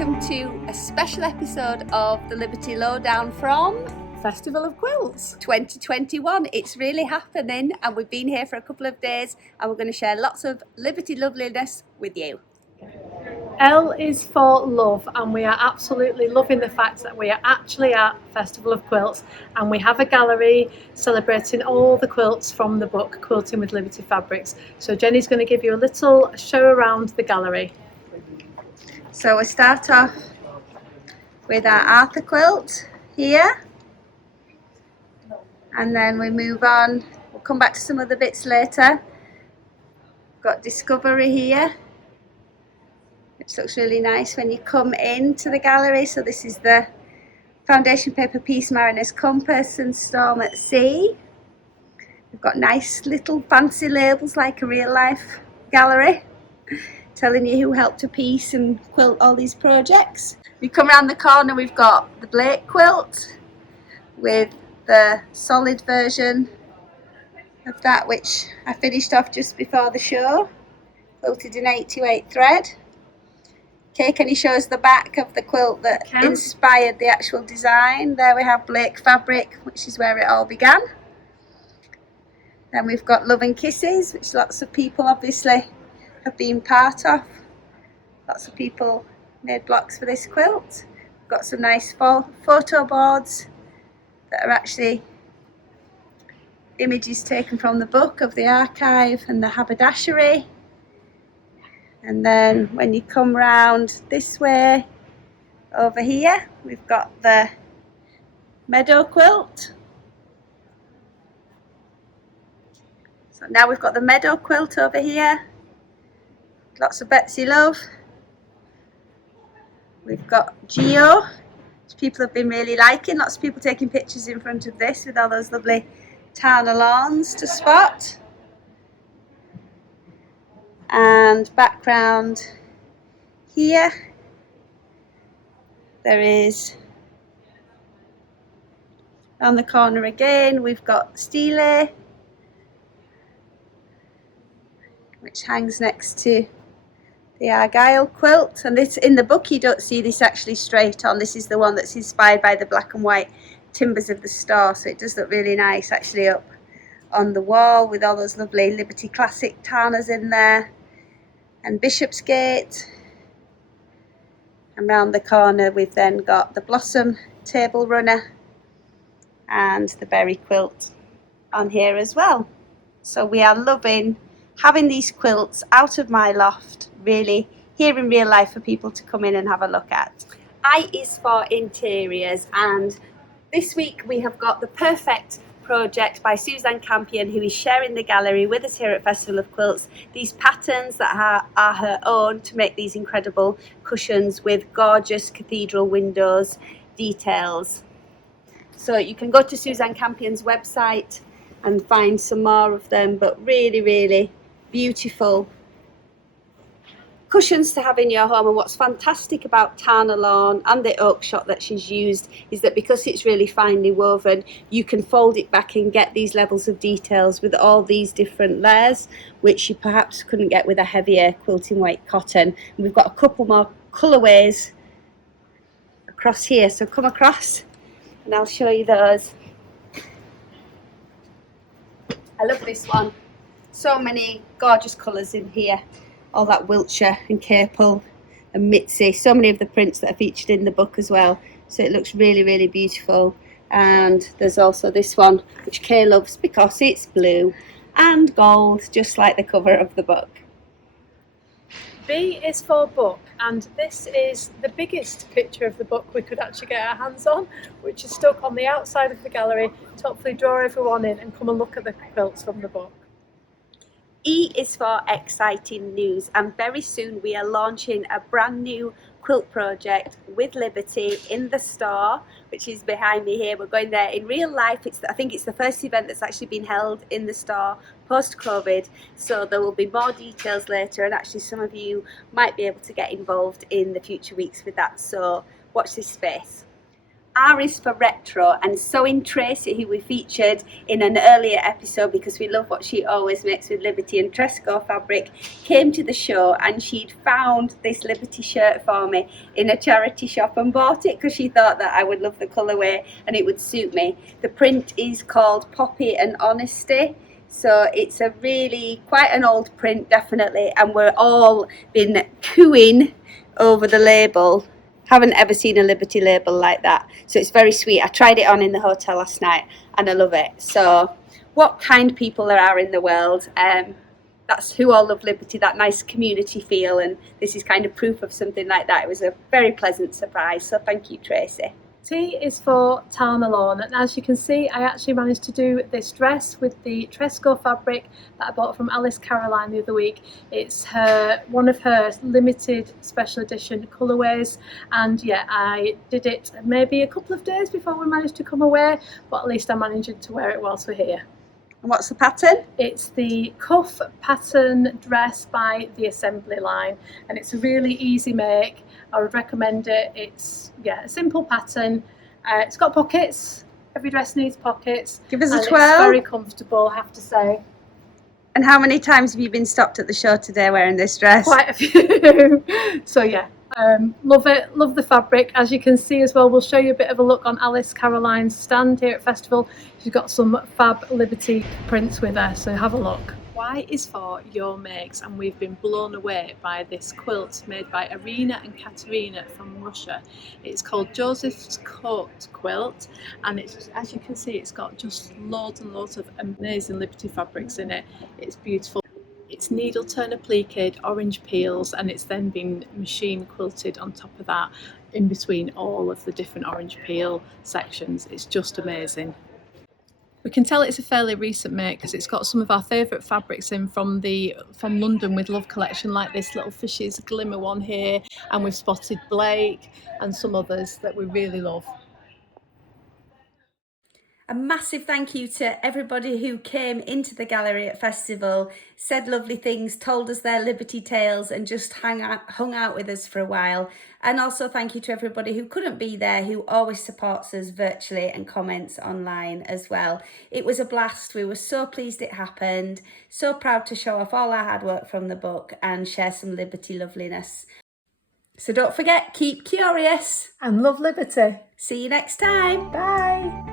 welcome to a special episode of the Liberty Lowdown from Festival of Quilts 2021. It's really happening and we've been here for a couple of days and we're going to share lots of Liberty loveliness with you. L is for love, and we are absolutely loving the fact that we are actually at Festival of Quilts and we have a gallery celebrating all the quilts from the book Quilting with Liberty Fabrics. So Jenny's going to give you a little show around the gallery. So we start off with our Arthur quilt here, and then we move on. We'll come back to some of the bits later. We've got Discovery here, which looks really nice when you come into the gallery. So this is the foundation paper piece Mariner's Compass and Storm at Sea. We've got nice little fancy labels like a real life gallery, telling you who helped to piece and quilt all these projects. We come around the corner, we've got the Blake quilt with the solid version of that, which I finished off just before the show, quilted in 828 thread. Okay, can you show us the back of the quilt that inspired the actual design? There we have Blake fabric, which is where it all began. Then we've got Love and Kisses, which lots of people obviously have been part of. Lots of people made blocks for this quilt. We've got some nice photo boards that are actually images taken from the book of the archive and the haberdashery. And then when you come round this way over here, we've got the meadow quilt. So now we've got the meadow quilt over here. Lots of Betsy love. We've got Geo, which people have been really liking. Lots of people taking pictures in front of this with all those lovely Tana Lawns to spot. And background here, there is, on the corner again, we've got Stele, which hangs next to the Argyle quilt. And this, in the book you don't see this actually straight on. This is the one that's inspired by the black and white timbers of the store, so it does look really nice actually up on the wall with all those lovely Liberty Classic Tanas in there. And Bishopsgate. And round the corner we've then got the Blossom table runner and the Berry quilt on here as well. So we are loving having these quilts out of my loft, really here in real life for people to come in and have a look at. I is for interiors, and this week we have got the perfect project by Suzanne Campion, who is sharing the gallery with us here at Festival of Quilts. These patterns that are her own to make these incredible cushions with gorgeous cathedral windows details. So you can go to Suzanne Campion's website and find some more of them, but really beautiful cushions to have in your home. And what's fantastic about Tana Lawn and the oak shot that she's used is that because it's really finely woven, you can fold it back and get these levels of details with all these different layers, which you perhaps couldn't get with a heavier quilting weight cotton. And we've got a couple more colourways across here, so come across and I'll show you those. I love this one. So many gorgeous colours in here. All that Wiltshire and Capel and Mitzi. So many of the prints that are featured in the book as well. So it looks really beautiful. And there's also this one, which Kay loves because it's blue and gold, just like the cover of the book. B is for book, and this is the biggest picture of the book we could actually get our hands on, which is stuck on the outside of the gallery to hopefully draw everyone in and come and look at the quilts from the book. E is for exciting news, and very soon we are launching a brand new quilt project with Liberty in the store, which is behind me here. We're going there in real life. I think it's the first event that's actually been held in the store post-COVID, so there will be more details later, and actually some of you might be able to get involved in the future weeks with that, so watch this space. R is for retro, and sewing Tracy, who we featured in an earlier episode because we love what she always makes with Liberty and Tresco fabric, came to the show and she'd found this Liberty shirt for me in a charity shop and bought it because she thought that I would love the colourway and it would suit me. The print is called Poppy and Honesty. So it's a really quite an old print, definitely, and we're all been cooing over the label. Haven't ever seen a Liberty label like that, so it's very sweet. I tried it on in the hotel last night and I love it. So what kind people there are in the world, that's who all love Liberty, that nice community feel, and this is kind of proof of something like that. It was a very pleasant surprise, so thank you, Tracy. T is for Tana Lawn, and as you can see, I actually managed to do this dress with the Tresco fabric that I bought from Alice Caroline the other week. It's one of her limited special edition colourways, and yeah, I did it maybe a couple of days before we managed to come away, but at least I managed to wear it whilst we're here. And what's the pattern? It's the cuff pattern dress by the Assembly line, and it's a really easy make. I would recommend it. It's a simple pattern. It's got pockets. Every dress needs pockets. Give us a and twirl. It's very comfortable, I have to say. And how many times have you been stopped at the show today wearing this dress? Quite a few. So yeah, love it. Love the fabric. As you can see as well, we'll show you a bit of a look on Alice Caroline's stand here at Festival. She's got some fab Liberty prints with her, so have a look. Y is for Your Makes, and we've been blown away by this quilt made by Irina and Katerina from Russia. It's called Joseph's Coat Quilt, and it's, as you can see, it's got just loads and loads of amazing Liberty fabrics in it. It's beautiful. It's needle turn appliqued orange peels, and it's then been machine quilted on top of that in between all of the different orange peel sections. It's just amazing. We can tell it's a fairly recent make because it's got some of our favourite fabrics in from London with Love collection, like this little Fishes Glimmer one here, and we've spotted Blake and some others that we really love. A massive thank you to everybody who came into the gallery at Festival, said lovely things, told us their Liberty tales and just hung out with us for a while. And also thank you to everybody who couldn't be there, who always supports us virtually and comments online as well. It was a blast. We were so pleased it happened. So proud to show off all our hard work from the book and share some Liberty loveliness. So don't forget, keep curious. And love Liberty. See you next time. Bye.